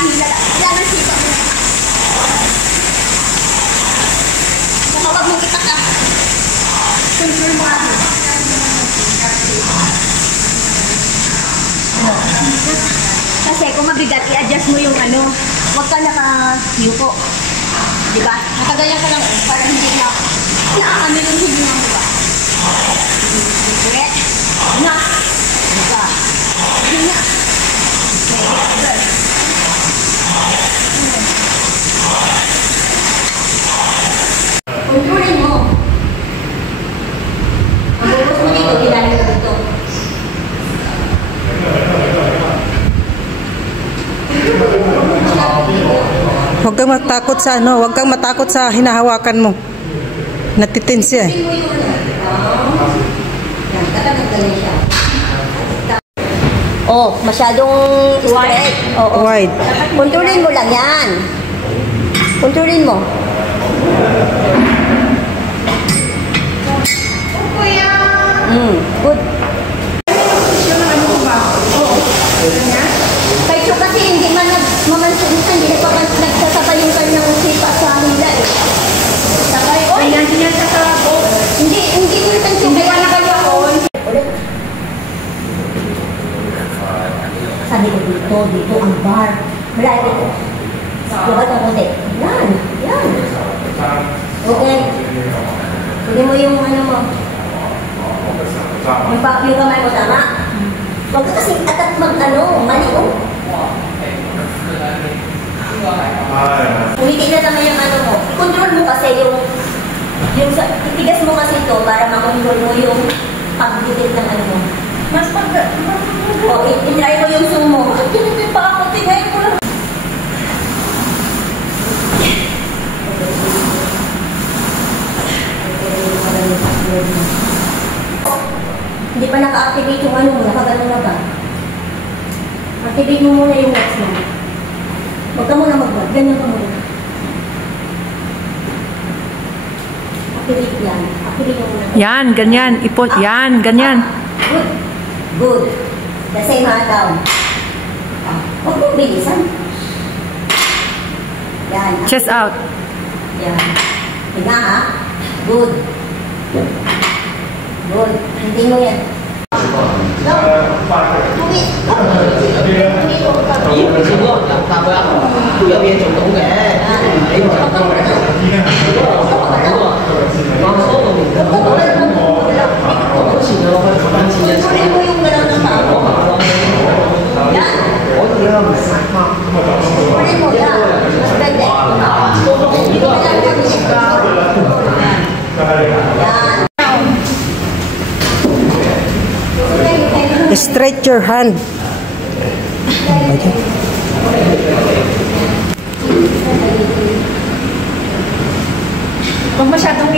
Ilan ang sipa mo na. Saka wag mong itak ka. Control mo ako. Kasi kung mabigat, i-adjust mo yung ano. Huwag ka naka-yuko. Diba? Nakaganyan ka lang para hindi na ano yung hindi mo ba? Ulit. Na. Diba? Na. Kontrolin mo. Ang bubos mo dito, gilanin mo dito. Huwag kang matakot sa ano, huwag kang matakot sa hinahawakan mo. Natitin siya eh. Oh, masyadong straight. Oo. Wide. Kontrolin mo lang yan. Kontrolin mo. Good. Kahit kasi hindi man mamansin-mansin, hindi nagsasabay yung kanyang sipa sa hila eh. Sabay, oy! Hindi yan sa sarabo. Hindi ko yung tansyo. Kaya na kayo ako. Ulit. Sabi ko dito ang bar. Wala dito. Diba ito konti? Yan. Okay. Hindi mo yung ano mo. Yung kamay mo tama. Huwag ka kasing atat mag-ano, mali o. Umiti na naman yung ano mo. I-control mo kasi yung itigas mo kasi ito para makontrol mo yung pag-dikit ng ano mo. Mas o, itry mo yung zoom mo. Tinitip pa ako, tingay ko lang. Hindi pa naka-activate yung ano mo, nakagano na ba? Activate mo muna yung next mo. Huwag ka muna mag-work, ganyan ka muna. Activate yan. Activate mo muna. Yan, ganyan. Yan, ganyan. Good. The same down. Huwag mong bilisan. Yan. Chest out. Yan. Hinga ha. Good. Good. Hindi mo yan. Stretch your hand. Huwag masyadong